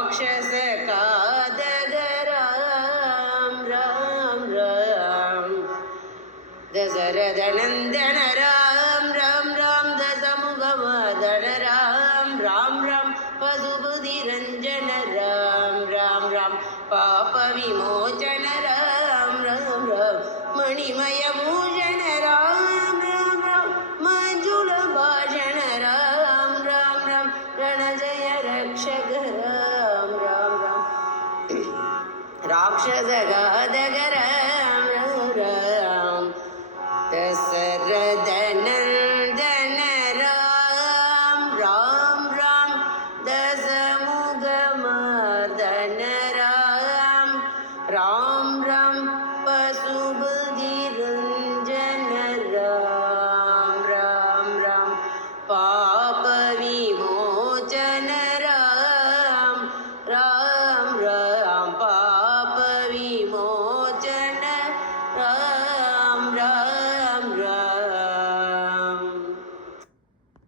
राक्षसकादग राम राम राम दशरथनन्दन राम राम राम दशमुखवादन राम राम राम पशुपतिरञ्जन राम राम राम पापविमोचन राम राम राम मणिमयभूषण राम राम राम मञ्जुलभाषण राम राम राम रणजय रक्षक राम राम राम राक्षसगा